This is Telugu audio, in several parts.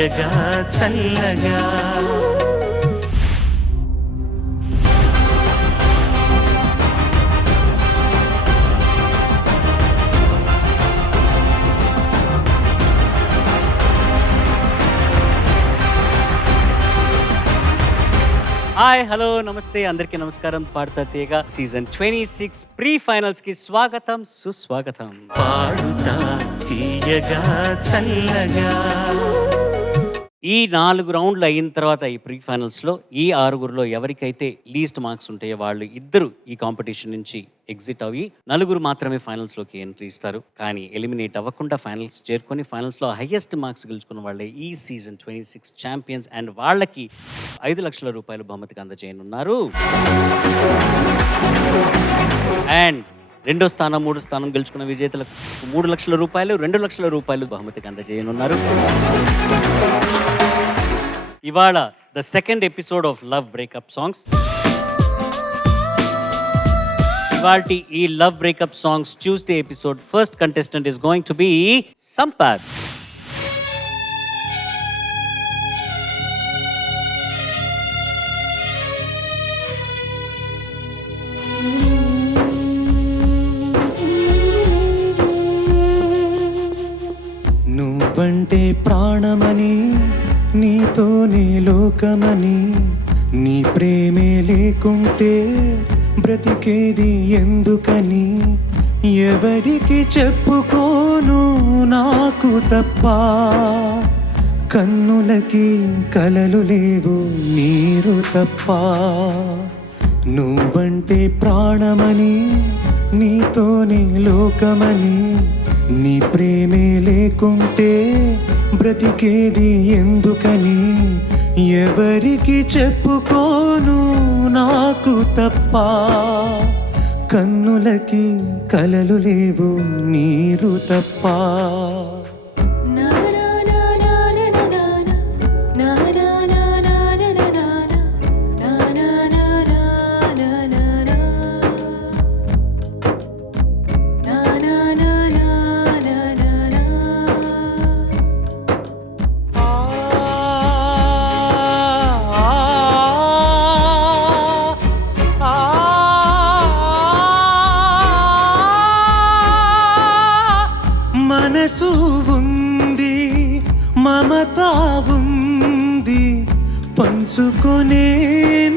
తీయగా చల్లగా. హాయ్ హలో నమస్తే అందరికీ నమస్కారం. పాడుతా తీయగా సీజన్ 26 ప్రీ ఫైనల్స్ కి స్వాగతం సుస్వాగతం. పాడుతా తీయగా చల్లగా. ఈ 4 రౌండ్లు అయిన తర్వాత ఈ ప్రీ ఫైనల్స్లో ఈ 6గురిలో ఎవరికైతే లీస్ట్ మార్క్స్ ఉంటాయో వాళ్ళు ఇద్దరు ఈ కాంపిటీషన్ నుంచి ఎగ్జిట్ అయ్యి 4 మాత్రమే ఫైనల్స్లోకి ఎంట్రీ ఇస్తారు. కానీ ఎలిమినేట్ అవ్వకుండా ఫైనల్స్ చేరుకొని ఫైనల్స్లో హైయెస్ట్ మార్క్స్ గెలుచుకున్న వాళ్ళే ఈ సీజన్ 26 ఛాంపియన్స్. అండ్ వాళ్ళకి 5 లక్షల రూపాయలు బహుమతిగా అందజేయనున్నారు. అండ్ 2వ స్థానం 3వ స్థానం గెలుచుకున్న విజేతలకు 3 లక్షల రూపాయలు 2 లక్షల రూపాయలు బహుమతిగా అందజేయనున్నారు. ఇవాళ the second episode of love breakup songs. ఇవాల్టి ఈ love breakup songs Tuesday episode first contestant is going to be Sampath. నువ్వంటే ప్రాణమని, నీతోనే లోకమని, నీ ప్రేమే లేకుంటే బ్రతికేది ఎందుకని, ఎవరికి చెప్పుకోను నాకు తప్ప, కన్నులకి కలలు లేవు నీరు తప్ప. నువ్వంటే ప్రాణమని, నీతోనే లోకమని, నీ ప్రేమే లేకుంటే బ్రతికేది ఎందుకని, ఎవరికి చెప్పుకోను నాకు తప్ప, కన్నులకి కలలు లేవు నీరు తప్ప. మనసు ఉంది, మమత ఉంది, పంచుకొనే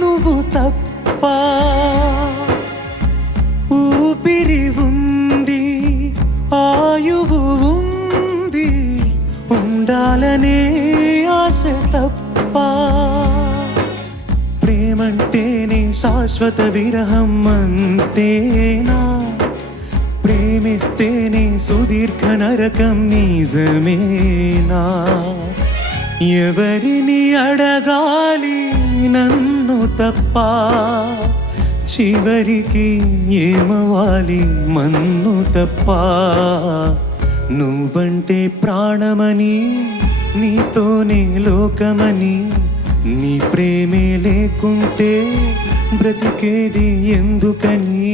నువ్వు తప్ప, ఊపిరి ఉంది, ఆయువు ఉంది, ఉండాలనే ఆశ తప్ప. ప్రేమంటేనే శాశ్వత విరహం అంతేనా, ప్రేమిస్తేనే సుదీర్ఘ నరకం నిజమేనా, ఎవరిని అడగాలి నన్ను తప్ప, చివరికి ఏమవాలి మన్ను తప్ప. నువ్వంటే ప్రాణమని, నీతోనే లోకమని, నీ ప్రేమే లేకుంటే బ్రతికేది ఎందుకని.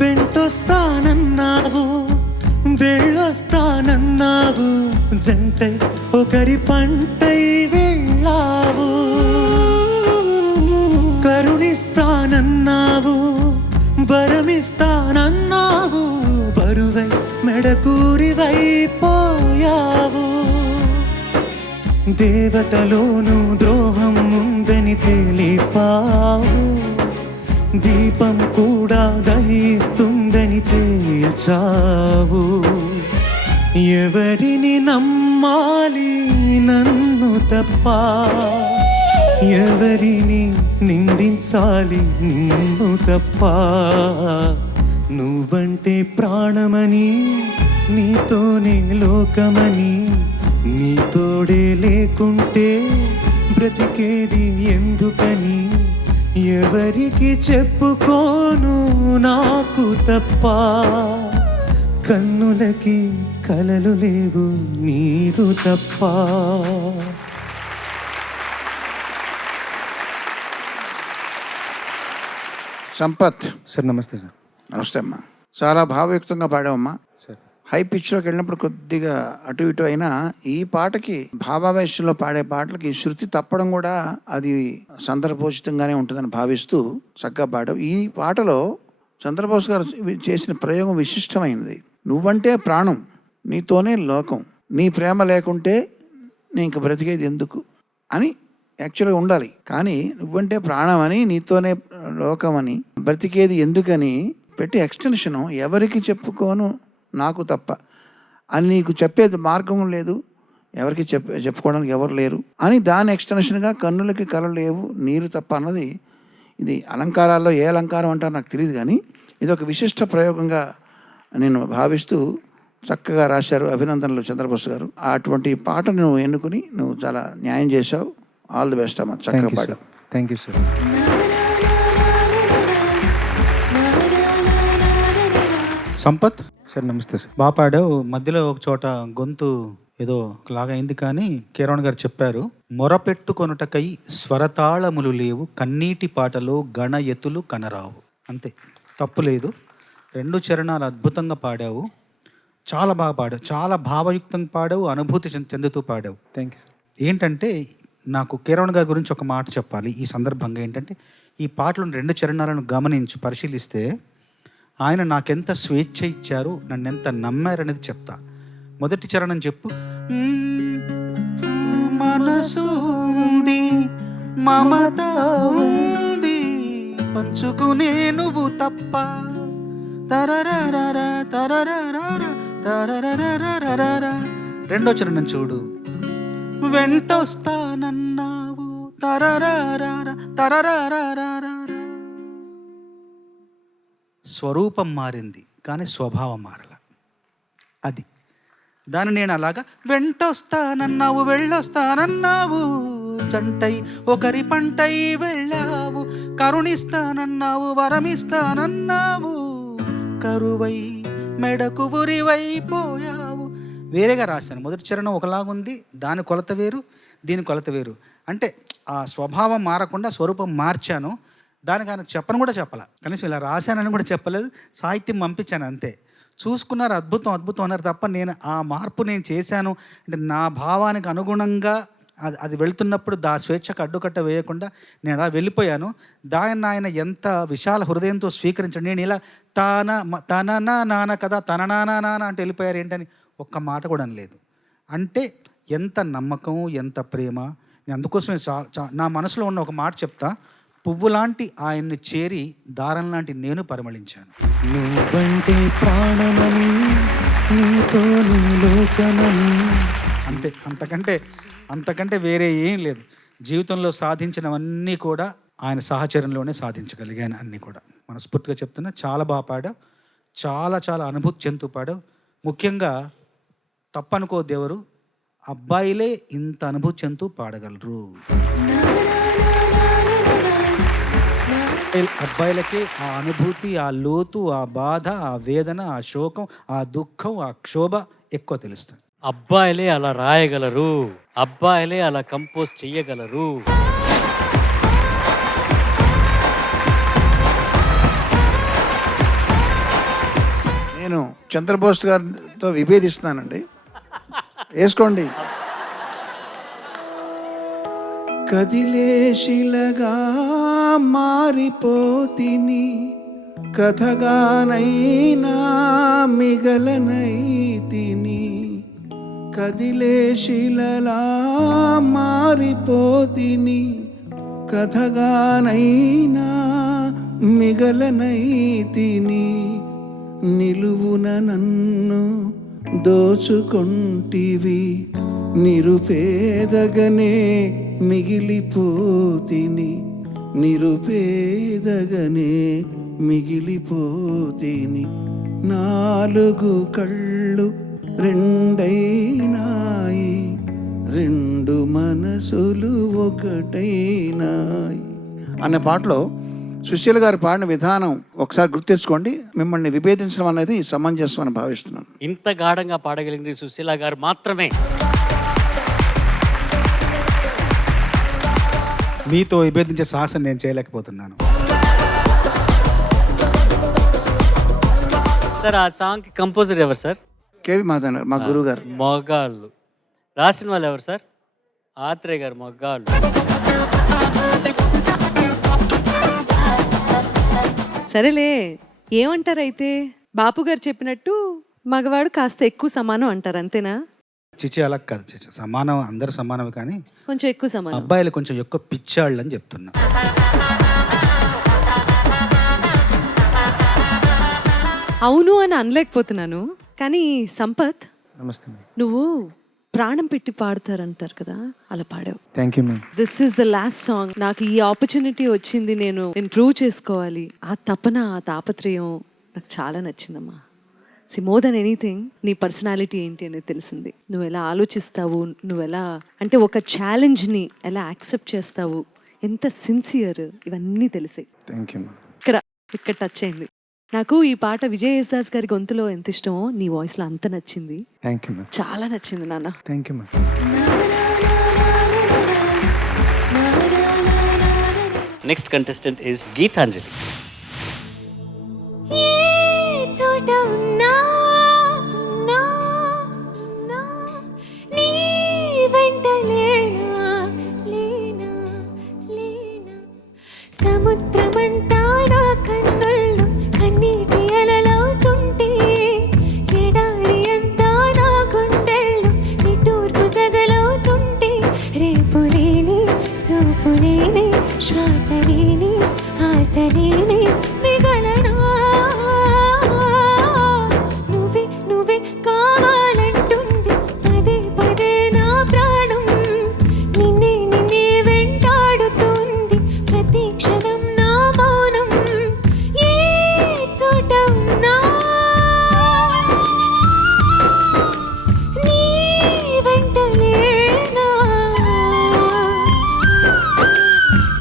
వెంటొస్తానన్నావు, వెళ్ళొస్తానన్నావు, జంటై ఒకరి పంటై వెళ్ళావు, కరుణిస్తానన్నావు, వరమిస్తానన్నావు, బరువై మెడకూరివైపోయావు. దేవతలోనూ ద్రోహం ఉందని తెలిపావు, దీపం కూడా దహిస్తుందని తేల్చావు. ఎవరిని నమ్మాలి నన్ను తప్ప, ఎవరిని నిందించాలి నిన్ను తప్ప. నువ్వంటే ప్రాణమని, నీతోనే లోకమని, నీ తోడే లేకుంటే బ్రతికేది ఎందుకని, ఎవరికి చెప్పుకోను నాకు తప్ప, కన్నులకి కలలు లేవు నీరు తప్ప. సంపత్ సార్ నమస్తే సార్. నమస్తే అమ్మా. చాలా భావయుక్తంగా పాడావమ్మా. సార్ హై పిచ్లోకి వెళ్ళినప్పుడు కొద్దిగా అటు ఇటు అయినా ఈ పాటకి భావావేశంలో పాడే పాటలకి శృతి తప్పడం కూడా అది సందర్భోచితంగానే ఉంటుందని భావిస్తూ చక్కగా పాడావు. ఈ పాటలో చంద్రబోస్ గారు చేసిన ప్రయోగం విశిష్టమైనది. నువ్వంటే ప్రాణం, నీతోనే లోకం, నీ ప్రేమ లేకుంటే నీ ఇంక బ్రతికేది ఎందుకు అని యాక్చువల్గా ఉండాలి. కానీ నువ్వంటే ప్రాణం అని, నీతోనే లోకం అని, బ్రతికేది ఎందుకని పెట్టి ఎక్స్టెన్షను ఎవరికి చెప్పుకోను నాకు తప్ప అని, నీకు చెప్పేది మార్గం లేదు, ఎవరికి చెప్పుకోవడానికి ఎవరు లేరు అని దాని ఎక్స్టెన్షన్గా కన్నులకి కలలు లేవు నీరు తప్ప అన్నది. ఇది అలంకారాల్లో ఏ అలంకారం అంటారో నాకు తెలియదు, కానీ ఇది ఒక విశిష్ట ప్రయోగంగా నేను భావిస్తూ చక్కగా రాశారు. అభినందనలు చంద్రబోస్ గారు. అటువంటి పాటను నువ్వు ఎన్నుకుని నువ్వు చాలా న్యాయం చేశావు. ఆల్ ది బెస్ట్ అమ్మ. చక్కగా పాడావు. Thank you sir. Sampath sir నమస్తే సార్. బాగా పాడావు. మధ్యలో ఒక చోట గొంతు ఏదో లాగా అయింది, కానీ కిరణ్ గారు చెప్పారు, మొరపెట్టుకొనుటకై స్వరతాళములు లేవు, కన్నీటి పాటలో గణయతులు కనరావు. అంతే, తప్పు లేదు. 2 చరణాలు అద్భుతంగా పాడావు. చాలా బాగా పాడావు, చాలా భావయుక్తంగా పాడావు, అనుభూతి చెందుతూ పాడావు. Thank you sir. ఏంటంటే నాకు కిరణ్ గారి గురించి ఒక మాట చెప్పాలి ఈ సందర్భంగా. ఏంటంటే ఈ పాటలోని 2 చరణాలను గమనించి పరిశీలిస్తే ఆయన నాకెంత స్వేచ్ఛ ఇచ్చారు, నన్ను ఎంత నమ్మారనేది చెప్తా. మొదటి చరణం చెప్పు. మనసు ఉంది, మమత ఉంది, పంచుకునే నువ్వు తప్ప. తరరరర తరరరర తరరరరరర. 2వ చరణం చూడు. వెంటొస్తానన్నావు, తరరరర తరరరరర. స్వరూపం మారింది కానీ స్వభావం మారల. అది దాన్ని నేను అలాగా వెంటొస్తానన్నావు, వెళ్ళొస్తానన్నావు, జంటై ఒకరి పంటై వెళ్ళావు, కరుణిస్తానన్నావు, వరమిస్తానన్నావు, కరువై మెడకు ఉరివైపోయావు. వేరేగా రాశాను. మొదటి చరణం ఒకలాగుంది, దాని కొలత వేరు, దీని కొలత వేరు. అంటే ఆ స్వభావం మారకుండా స్వరూపం మార్చాను. దానికి ఆయన చెప్పను కూడా చెప్పాల, కనీసం ఇలా రాశానని కూడా చెప్పలేదు. సాహిత్యం పంపించాను అంతే. చూసుకున్నారు, అద్భుతం అద్భుతం అన్నారు తప్ప నేను ఆ మార్పు నేను చేశాను అంటే నా భావానికి అనుగుణంగా అది వెళ్తున్నప్పుడు స్వేచ్ఛకు అడ్డుకట్ట వేయకుండా నేను అలా వెళ్ళిపోయాను. దాన్ని ఆయన ఎంత విశాల హృదయంతో స్వీకరించాడు. నేను ఇలా తన నాన్న కదా, తన నాన్న అంటే వెళ్ళిపోయారు ఏంటని ఒక్క మాట కూడా అనలేదు. అంటే ఎంత నమ్మకం, ఎంత ప్రేమ. నేను అందుకోసమే నా మనసులో ఉన్న ఒక మాట చెప్తా. పువ్వు లాంటి ఆయన్ని చేరి దారం లాంటి నేను పరిమళించాను. నువ్వంటే ప్రాణమని, నీతోనే లోకమని. అంతే, అంతకంటే వేరే ఏం లేదు. జీవితంలో సాధించినవన్నీ కూడా ఆయన సహచరంలోనే సాధించగలిగాను. అన్నీ కూడా మనస్ఫూర్తిగా చెప్తున్నా. చాలా బాగా పాడావు, చాలా చాలా అనుభూతి చెందుతూ పాడావు. ముఖ్యంగా తప్పనుకోద్దు ఎవరు, అబ్బాయిలే ఇంత అనుభూతి చెందుతూ పాడగలరు. అబ్బాయిలకే ఆ అనుభూతి, ఆ లోతు, ఆ బాధ, ఆ వేదన, ఆ శోకం, ఆ దుఃఖం, ఆ క్షోభ ఎక్కువ తెలుస్తుంది. అబ్బాయిలే అలా రాయగలరు, అబ్బాయిలే అలా కంపోజ్ చెయ్యగలరు. నేను చంద్రబోస్ గారితో విభేదిస్తున్నానండి. వేసుకోండి. కదిలేశిలగా మారిపోతిని, కథగానైనా మిగలనైతిని. కదిలేశిలలా మారిపోతిని, కథగానైనా మిగలనైతిని. నిలువున నన్ను దోచుకొంటివి, నిరుపేదగనే మిగిలిపోతిని, నిరుపేదగనే మిగిలిపోతిని. 4 కళ్ళు రెండైనాయి, 2 మనసులు ఒకటైనాయి. అనే పాటలో సుశీల గారు పాడిన విధానం ఒకసారి గుర్తు తెచ్చుకోండి. మిమ్మల్ని విభేదించడం అనేది సమంజసం అని భావిస్తున్నాను. ఇంత గాఢంగా పాడగలిగింది సుశీల గారు మాత్రమే. మీతో విభేదించే సాహసం నేను చేయలేకపోతున్నాను. సార్ ఆ సాంగ్కి కంపోజర్ ఎవరు సార్? కేవి మాధవన్ గారు, మా గురువు గారు. మొగాళ్ళు. రాసిన వాళ్ళు ఎవరు సార్? ఆత్రేయ గారు. మొగాళ్ళు. సరేలే, ఏమంటారైతే బాపు గారు చెప్పినట్టు మగవాడు కాస్త ఎక్కువ సమానం అంటారు, అంతేనా? చిచి అలా కాదు చిచి, సమానం, అందరు సమానం, కానీ కొంచెం ఎక్కువ సమానం. అబ్బాయిలు కొంచెం ఎక్కువ పిచ్చాళ్ళు అని చెప్తున్నా. అవును అని అనలేకపోతున్నాను, కానీ సంపత్, నమస్తే మ్యామ్. నువ్వు ప్రాణం పెట్టి పాడతారంటారు కదా, అలా పాడావు. Thank you ma'am. This is the last song. నాకు ఈ ఆపర్చునిటీ వచ్చింది, నేను ప్రూవ్ చేసుకోవాలి. ఆ తపన, ఆ తాపత్రయం నాకు చాలా నచ్చిందమ్మా. మోర్ దెన్ ఎనీథింగ్ నీ పర్సనాలిటీ ఏంటి అనేది తెలిసింది. నువ్వు ఎలా ఆలోచిస్తావు, నువ్వు ఎలా అంటే ఒక ఛాలెంజ్ని ఎలా యాక్సెప్ట్ చేస్తావు, ఎంత సిన్సియర్, ఇవన్నీ తెలిసాయి. Thank you ma'am. ఇక్కడ టచ్ అయింది. నాకు ఈ పాట విజయ్ యేసుదాస్ గారి గొంతులో ఎంత ఇష్టమో నీ వాయిస్లో అంత నచ్చింది. Thank you ma'am. చాలా నచ్చింది నాన్న. Thank you ma'am. Next contestant is Geetanjali. చోట ఉన్నా ఉన్నా ఉన్నా నీ వెంట లేనా లేనా లేనా సముద్రమంతా నా కన్నుల్లో కన్నీటి అలలవుతుంటే ఎడారి అంతా నా గుండెల్లో నిట్టూర్పు సగలవుతుంటే రేపు లేని చూపు లేని శ్వాస లేని ఆశ లేని మిగలనా నువ్వే కావాలంటుంది పదే పదే నా ప్రాణం నిన్నే వెంటాడుతుంది ప్రతి క్షణం నా మౌనం ఏ చోట ఉన్నా నీ వెంట లేనా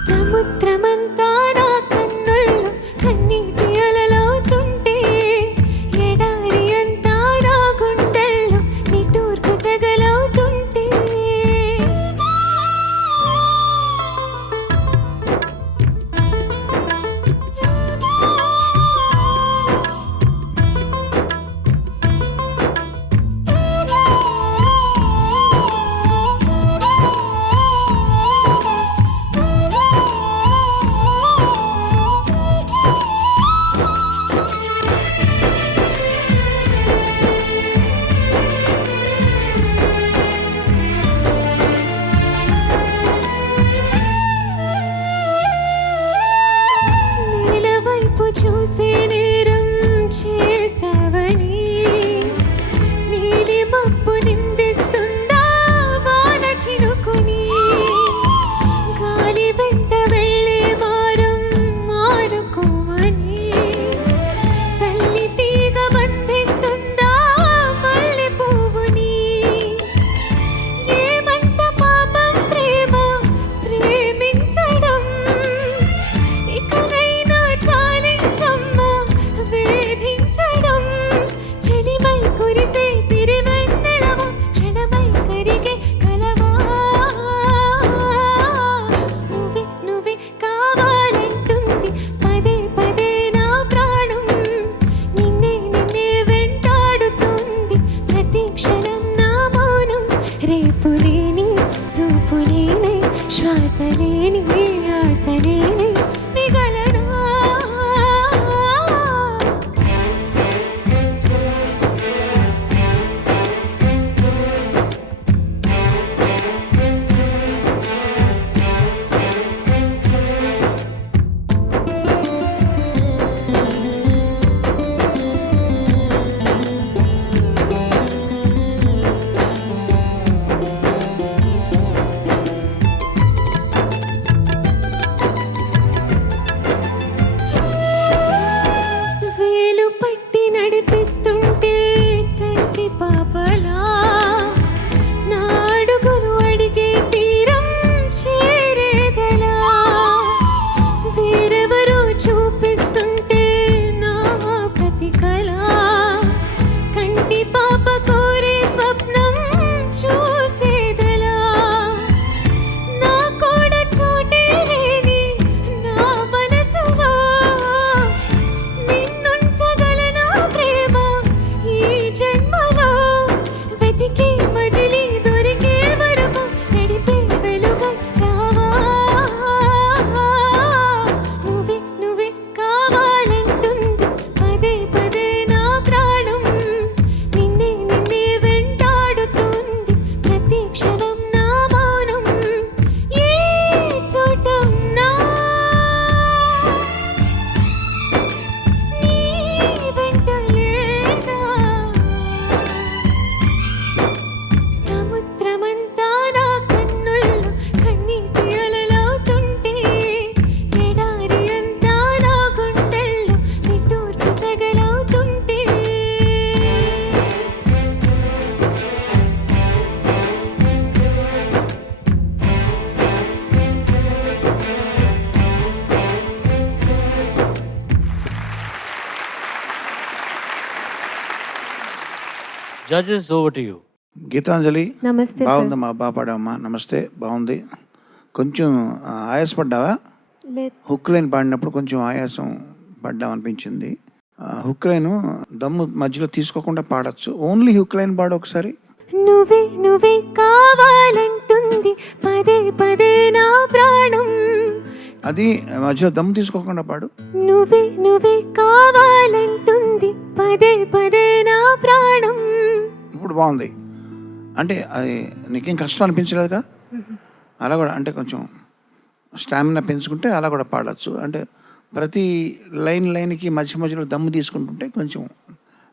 సముద్రమంతా నా కన్నుల్లో కన్నీటి అలలవుతుంటే ఎడారి అంతా నా గుండెల్లో judges over to you. Geetanjali, నమస్తే సార్. బాగుందమ్మా, బాగా పాడావమ్మా. నమస్తే, బాగుంది. కొంచెం ఆయాసపడ్డావా? లేదు హుక్ లైన్ పాడినప్పుడు కొంచెం ఆయాసం పడ్డాం అనిపించింది. హుక్ లైన్ దమ్ము మధ్యలో తీసుకోకుండా పాడచ్చు. ఓన్లీ హుక్ లైన్ పాడు ఒకసారి. నువ్వే నువ్వే కావాలంటుంది పదే పదే నా ప్రాణం. అది మధ్యలో దమ్ము తీసుకోకుండా పాడు. నువ్వే నువ్వే కావాలంటుంది పదే పదే నా ప్రాణం. ఇప్పుడు బాగుంది. అంటే అది నీకేం కష్టం అనిపించలేదుగా? అలా కూడా అంటే కొంచెం స్టామినా పెంచుకుంటే అలా కూడా పాడచ్చు. అంటే ప్రతి లైన్కి మధ్య మధ్యలో దమ్ము తీసుకుంటుంటే కొంచెం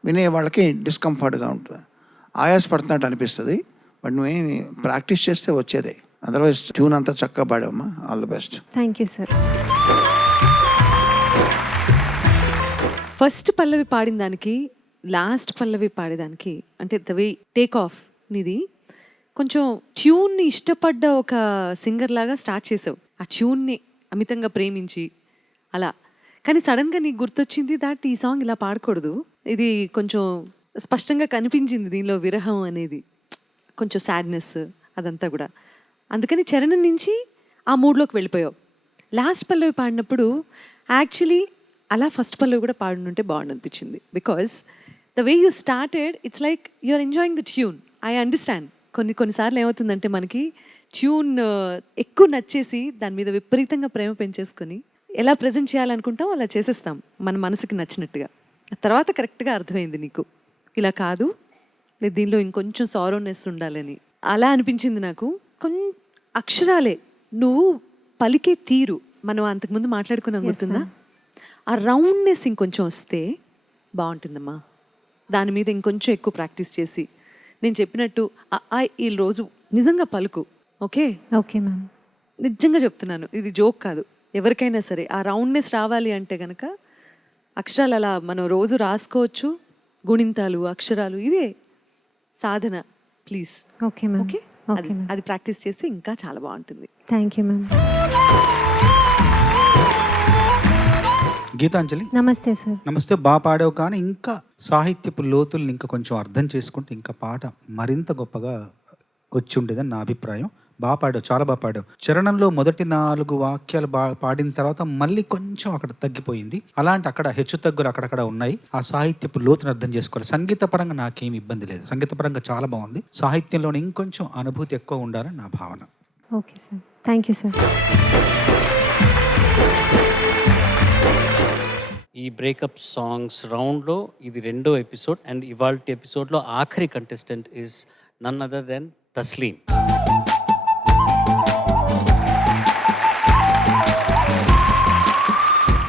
వినే వాళ్ళకి డిస్కంఫర్ట్గా ఉంటుంది, ఆయాసపడుతున్నట్టు అనిపిస్తుంది. బట్ నువ్వేమి ప్రాక్టీస్ చేస్తే వచ్చేదే. అదర్వైజ్ ట్యూన్ అంతా చక్కగా పాడావమ్మా. All the best. Thank you sir. First పల్లవి పాడిన దానికి లాస్ట్ పల్లవి పాడేదానికి అంటే ద వే టేక్ ఆఫ్ నీది కొంచెం ట్యూన్ని ఇష్టపడ్డ ఒక సింగర్ లాగా స్టార్ట్ చేసావు. ఆ ట్యూన్ని అమితంగా ప్రేమించి అలా. కానీ సడన్గా నీకు గుర్తొచ్చింది దాట్ ఈ సాంగ్ ఇలా పాడకూడదు, ఇది కొంచెం స్పష్టంగా కనిపించింది దీనిలో విరహం అనేది, కొంచెం సాడ్నెస్ అదంతా కూడా. అందుకని చరణం నుంచి ఆ మూడ్లోకి వెళ్ళిపోయావు. లాస్ట్ పల్లవి పాడినప్పుడు యాక్చువల్లీ అలా ఫస్ట్ పల్లవి కూడా పాడుంటే బాగుండు అనిపించింది. Because the way you started it's like you are enjoying the tune. I understand. కొన్నిసార్లు ఏమవుతుందంటే మనకి ట్యూన్ ఎక్కువ నచ్చేసి దాని మీద విపరీతంగా ప్రేమ పెంచేసుకొని ఎలా ప్రజెంట్ చేయాలనుకుంటాం అలా చేసేస్తాం మన మనసుకి నచ్చినట్టుగా. తర్వాత కరెక్ట్గా అర్థమైంది నీకు ఇలా కాదు, లేదు దీనిలో ఇంకొంచెం సారోనెస్ ఉండాలని అలా అనిపించింది నాకు. అక్షరాలే నువ్వు పలికే తీరు మనం అంతకుముందు మాట్లాడుకున్నాం గుర్తుందా? ఆ రౌండ్నెస్ ఇంకొంచెం వస్తే బాగుంటుందమ్మా. దాని మీద ఇంకొంచెం ఎక్కువ ప్రాక్టీస్ చేసి నేను చెప్పినట్టు ఈ రోజు నిజంగా పలుకు. Okay okay ma'am. నిజంగా చెప్తున్నాను, ఇది జోక్ కాదు. ఎవరికైనా సరే ఆ రౌండ్నెస్ రావాలి అంటే కనుక అక్షరాలు అలా మనం రోజు రాసుకోవచ్చు. గుణింతాలు, అక్షరాలు ఇవే సాధన. Please okay ma'am. Okay, okay ma'am. అది ప్రాక్టీస్ చేస్తే ఇంకా చాలా బాగుంటుంది. Thank you ma'am. గీతాంజలి, నమస్తే సార్. నమస్తే. బాగా పాడావు, కానీ ఇంకా సాహిత్యపు లోతుల్ని ఇంకా కొంచెం అర్థం చేసుకుంటే ఇంకా పాట మరింత గొప్పగా వచ్చి ఉండేదని నా అభిప్రాయం. బాగా పాడావు, చాలా బాగా పాడావు. చరణంలో మొదటి 4 వాక్యాలు పాడిన తర్వాత మళ్ళీ కొంచెం అక్కడ తగ్గిపోయింది. అలాంటి అక్కడ హెచ్చు తగ్గులు అక్కడక్కడ ఉన్నాయి. ఆ సాహిత్యపు లోతుని అర్థం చేసుకోవాలి. సంగీతపరంగా నాకేం ఇబ్బంది లేదు, సంగీతపరంగా చాలా బాగుంది. సాహిత్యంలోనే ఇంకొంచెం అనుభూతి ఎక్కువ ఉండాలని నా భావన. Okay sir. Thank you sir. ఈ బ్రేకప్ సాంగ్స్ రౌండ్లో ఇది 2వ ఎపిసోడ్. అండ్ ఇవాళ ఎపిసోడ్లో ఆఖరి contestant is none other than Taslim.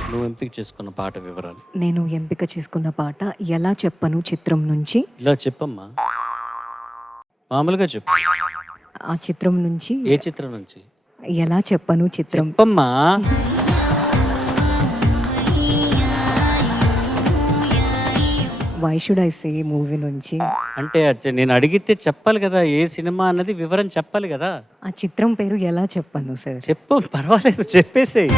నువ్వు ఎంపిక చేసుకున్న పాట వివరాలు. నేను ఎంపిక చేసుకున్న పాట ఎలా చెప్పను చిత్రం నుంచి. ఇలా చెప్పమ్మా, మామూలుగా చెప్పు. ఆ చిత్రం నుంచి. ఏ చిత్రం నుంచి? ఎలా చెప్పను చిత్రం. చెప్పమ్మా. Why should I say movie నుంచి. అంటే నేను అడిగితే చెప్పాలి కదా, ఏ సినిమా అన్నది వివరం చెప్పాలి కదా. ఆ చిత్రం పేరు ఎలా చెప్పను సార్. చెప్పు, పర్వాలేదు, చెప్పేసేయి.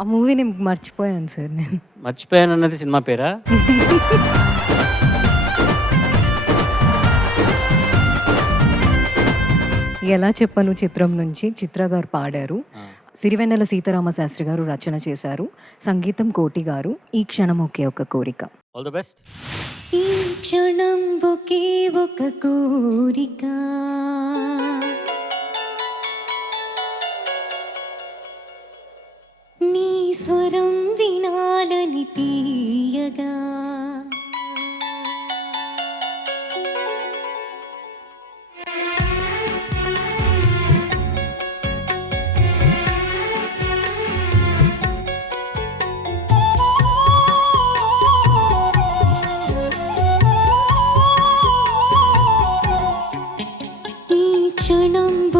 ఆ మూవీ నేను మర్చిపోయాను సార్. నేను మర్చిపోయాను అన్నది సినిమా పేరా? ఎలా చెప్పను చిత్రం నుంచి చిత్ర గారు పాడారు. సిరివెన్నెల సీతారామ శాస్త్రి గారు రచన చేశారు. సంగీతం కోటి గారు. ఈ క్షణం ఒకే ఒక కోరిక. All the best. ఈ క్షణం ఒకే ఒక కోరిక, నీ స్వరం వినాలని తీయగా,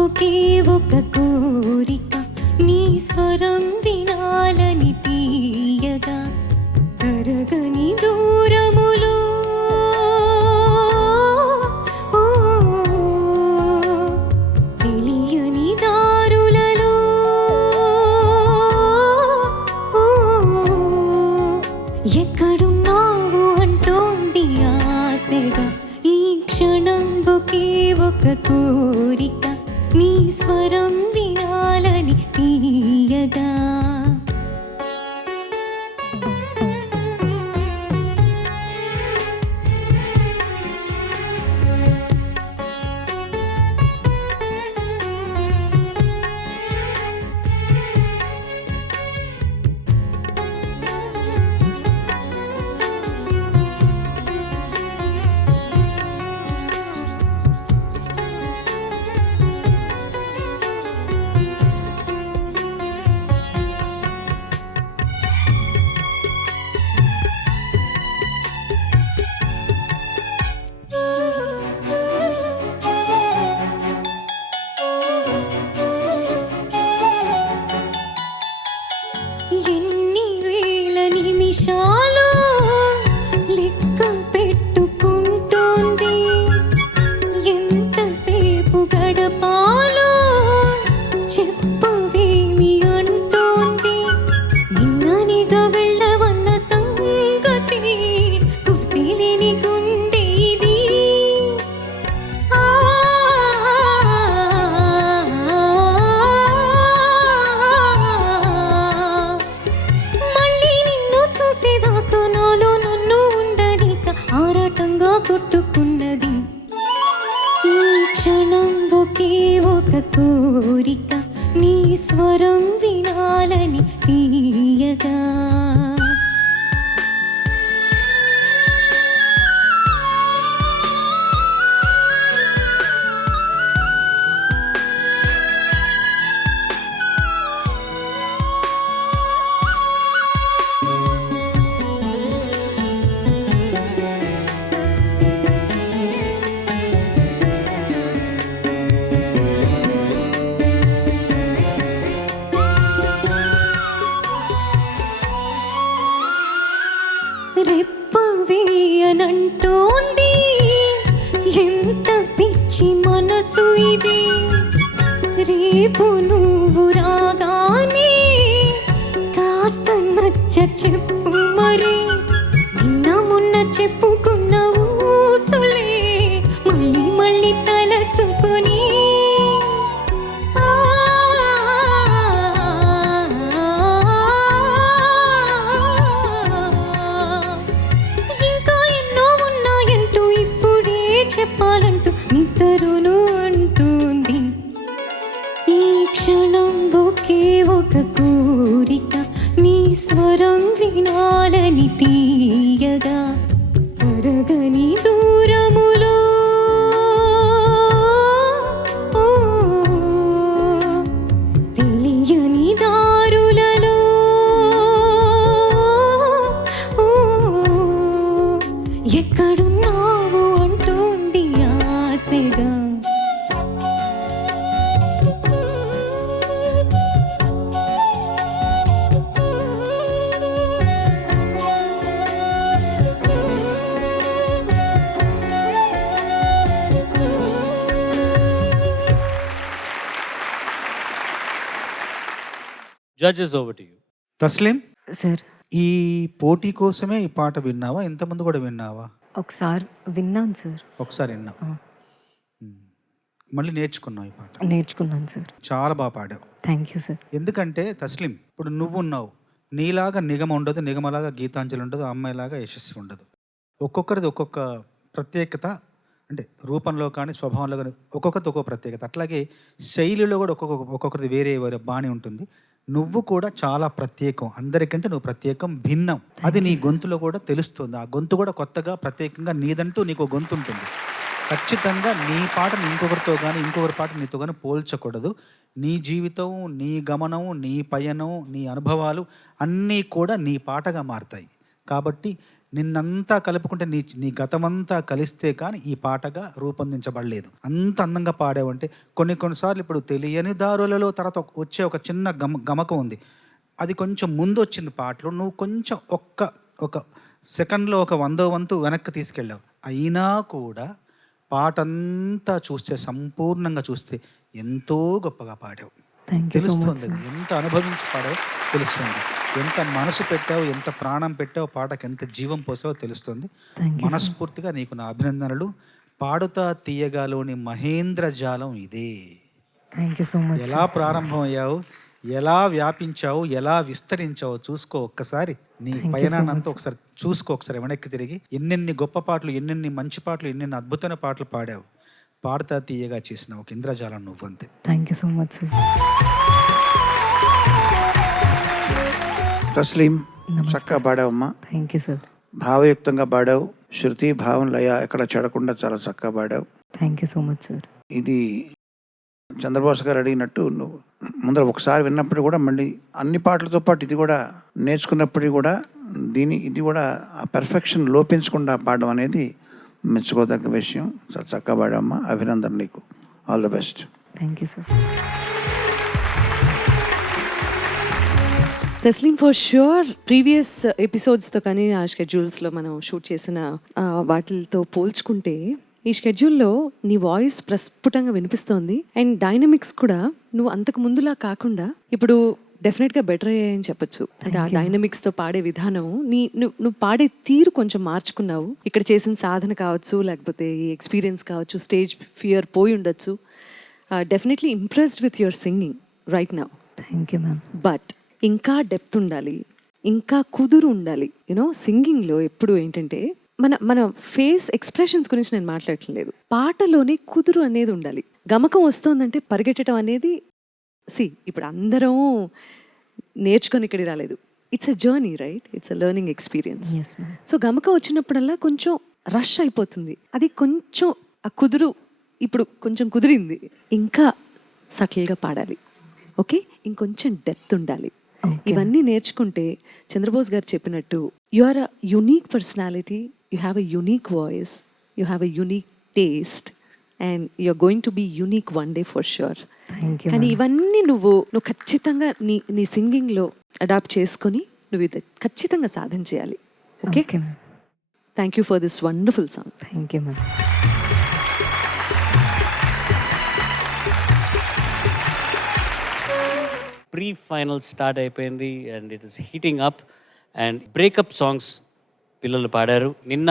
ఒకే ఒక కోరిక, నీ స్వరం వినాలని తీయగా, తరగని దూరములో తెలియని దారులలో ఎక్కడో ఒకే ఒక కోరిక నీ స్వరం వినాలని తీయగా ఎన్ని వేల నిమిషాలు లెక్క పెట్టుకుంటోంది ఎంతసేపు గడపాలో చెప్పవేమి అంటోంది నిన్ననిగా వెళ్ళవన్న సంగతి గుర్తిలేని గుండె ఇది మళ్ళీ నిన్ను చూసేదాకా నాలో నన్ను ఉండనిక ఆరాటంగా కొట్టుకున్నది ఈ క్షణం ఒకే ఒక కోరిక నీ స్వరం వినాలని తీయగా రెప్పవేయనంటోంది ఎంత పిచ్చి మనసు ఇది రేపు నువ్వు రాగానే కాస్త నచ్చ చెప్పు మరి నిన్న మొన్న చెప్పుకున్న ఊసులే మళ్ళీ మళ్ళీ తలచుకొని ఇంకా ఎన్నో ఉన్నాయంటూ ఇప్పుడే చెప్పాలంటూ నిద్రను అంటుంది ఈ క్షణం ఒకే ఒక కోరిక నీ స్వరం వినాలని తీయగా తరగని దూరములో ఓ, తెలియని దారులలో ఓ, ఎక్కడున్నావు అంటోంది ఆశగా judges over to you. Tasleem, sir ఈ పోటీ కోసమే ఈ పాట విన్నావా? ఇంతకుముందు కూడా విన్నావా? ఒకసారి విన్నాను సార్. ఒకసారి విన్నావు, మళ్ళీ నేర్చుకున్నావు ఈ పాట. నేర్చుకున్నాను సార్. చాలా బాగా పాడావు. Thank you sir. ఎందుకంటే తస్లీం, ఇప్పుడు నువ్వు ఉన్నావు, నీలాగా నిగమ ఉండదు, నిగమలాగా గీతాంజలి ఉండదు, అమ్మాయిలాగా యశస్వి ఉండదు. ఒక్కొక్కరిది ఒక్కొక్క ప్రత్యేకత, అంటే రూపంలో కానీ స్వభావంలో కానీ ఒక్కొక్కరిది ఒక్కొక్క ప్రత్యేకత. అట్లాగే శైలిలో కూడా ఒక్కొక్కరిది వేరే వేరే బాణి ఉంటుంది. నువ్వు కూడా చాలా ప్రత్యేకం, అందరికంటే నువ్వు ప్రత్యేకం, భిన్నం. అది నీ గొంతులో కూడా తెలుస్తుంది. ఆ గొంతు కూడా కొత్తగా ప్రత్యేకంగా నీదంటూ నీకు గొంతు ఉంటుంది. ఖచ్చితంగా నీ పాటను ఇంకొకరితో కానీ ఇంకొకరి పాట నీతో కానీ పోల్చకూడదు. నీ జీవితం, నీ గమనం, నీ పయనం, నీ అనుభవాలు అన్నీ కూడా నీ పాటగా మారుతాయి. కాబట్టి నిన్నంతా కలుపుకుంటే నీ గతమంతా కలిస్తే కానీ ఈ పాటగా రూపొందించబడలేదు. అంత అందంగా పాడావంటే కొన్నిసార్లు ఇప్పుడు తెలియని దారులలో తర్వాత వచ్చే ఒక చిన్న గమకం ఉంది, అది కొంచెం ముందు వచ్చింది పాటలో. నువ్వు కొంచెం ఒక సెకండ్లో 100వ వంతు వెనక్కి తీసుకెళ్ళావు. అయినా కూడా పాటంతా చూస్తే, సంపూర్ణంగా చూస్తే ఎంతో గొప్పగా పాడావు. తెలుస్తుంది, ఎంత అనుభవించి పాడావు తెలుస్తుంది. ఎంత మనసు పెట్టావు, ఎంత ప్రాణం పెట్టావు, పాటకు ఎంత జీవం పోసావో తెలుస్తుంది. మనస్ఫూర్తిగా నీకు నా అభినందనలు. పాడుతా తీయగాలోని మహేంద్ర జాలం ఇదే. Thank you so much. ఎలా ప్రారంభం అయ్యావు, ఎలా వ్యాపించావు, ఎలా విస్తరించావు చూసుకో ఒక్కసారి. నీ పయనాన్నంతా ఒకసారి చూసుకో, ఒకసారి వెనక్కి తిరిగి. ఎన్నెన్ని గొప్ప పాటలు, ఎన్నెన్ని మంచి పాటలు, ఎన్నెన్ని అద్భుతమైన పాటలు పాడావు. పాడుతా తీయగా చేసిన ఒక ఇంద్రజాలం నువ్వు, అంతే. Thank you so much sir. Tasleem, చక్కగా పాడావమ్మా. Thank you sir. భావయుక్తంగా పాడావు. శృతి, భావం, లయ ఎక్కడ చెడకుండా చాలా చక్కగా పాడావు. Thank you so much sir. ఇది చంద్రబోస్ గారు అడిగినట్టు నువ్వు ముందర ఒకసారి విన్నప్పుడు కూడా మళ్ళీ అన్ని పాటలతో పాటు ఇది కూడా నేర్చుకున్నప్పటికీ కూడా ఇది కూడా ఆ పెర్ఫెక్షన్ లోపించకుండా పాడడం అనేది మెచ్చుకోదగ్గ విషయం. చాలా చక్కగా పాడమ్మా. అభినందన నీకు. All the best. Thank you sir. Tasleem, for sure previous ఎపిసోడ్స్తో కానీ ఆ షెడ్యూల్స్లో మనం షూట్ చేసిన వాటితో పోల్చుకుంటే ఈ షెడ్యూల్లో నీ వాయిస్ ప్రస్ఫుటంగా వినిపిస్తోంది. అండ్ డైనమిక్స్ కూడా నువ్వు అంతకు ముందులా కాకుండా ఇప్పుడు డెఫినెట్గా బెటర్ అయ్యాయని చెప్పొచ్చు. అంటే ఆ డైనమిక్స్తో పాడే విధానం, నువ్వు పాడే తీరు కొంచెం మార్చుకున్నావు. ఇక్కడ చేసిన సాధన కావచ్చు, లేకపోతే ఈ ఎక్స్పీరియన్స్ కావచ్చు, స్టేజ్ ఫియర్ పోయి ఉండొచ్చు. Definitely impressed with your singing right now. Thank you ma'am. But ఇంకా డెప్త్ ఉండాలి, ఇంకా కుదురు ఉండాలి. యూనో సింగింగ్లో ఎప్పుడు ఏంటంటే మన ఫేస్ ఎక్స్ప్రెషన్స్ గురించి నేను మాట్లాడట్లేదు, పాటలోనే కుదురు అనేది ఉండాలి. గమకం వస్తోందంటే పరిగెట్టడం అనేది ఇప్పుడు అందరం నేర్చుకొని ఇక్కడికి రాలేదు. It's a journey, right? It's a learning experience. Yes ma'am. So గమకం వచ్చినప్పుడల్లా కొంచెం రష్ అయిపోతుంది. అది కొంచెం ఆ కుదురు ఇప్పుడు కొంచెం కుదిరింది, ఇంకా సటిల్గా పాడాలి. ఓకే, ఇంకొంచెం డెప్త్ ఉండాలి. ఇవన్నీ నేర్చుకుంటే చంద్రబోస్ గారు చెప్పినట్టు you are a unique personality, you have a unique voice, you have a unique taste, and you're going to be unique one day for sure. కానీ ఇవన్నీ నువ్వు ఖచ్చితంగా నీ సింగింగ్లో అడాప్ట్ చేసుకొని నువ్వు ఇది ఖచ్చితంగా సాధన చేయాలి. Okay, thank you for this wonderful song. Thank you ma'am. Pre final start అయిపోయింది and it is heating up. And breakup songs పిల్లలు పాడారు. నిన్న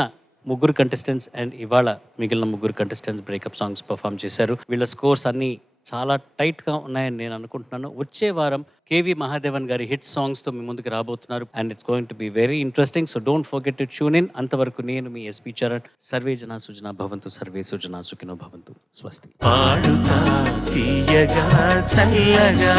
ముగ్గురు కంటెస్టెంట్స్ అండ్ ఇవాళ మిగిలిన ముగ్గురు కంటెస్టెంట్స్ బ్రేకప్ సాంగ్స్ పర్ఫామ్ చేశారు. వీళ్ళ స్కోర్స్ అన్నీ చాలా టైట్గా ఉన్నాయని నేను అనుకుంటున్నాను. వచ్చే వారం కేవి మహాదేవన్ గారి హిట్ సాంగ్స్తో మీ ముందుకు రాబోతున్నారు and it's going to be very interesting. So don't forget to tune in. అంతవరకు నేను మీ ఎస్పీ చరణ్. సర్వే జనా సుజనా భవంతు, సర్వే సుజనా సుఖినో భవంతు. స్వస్తి. పాడుతా తీయగా చల్లగా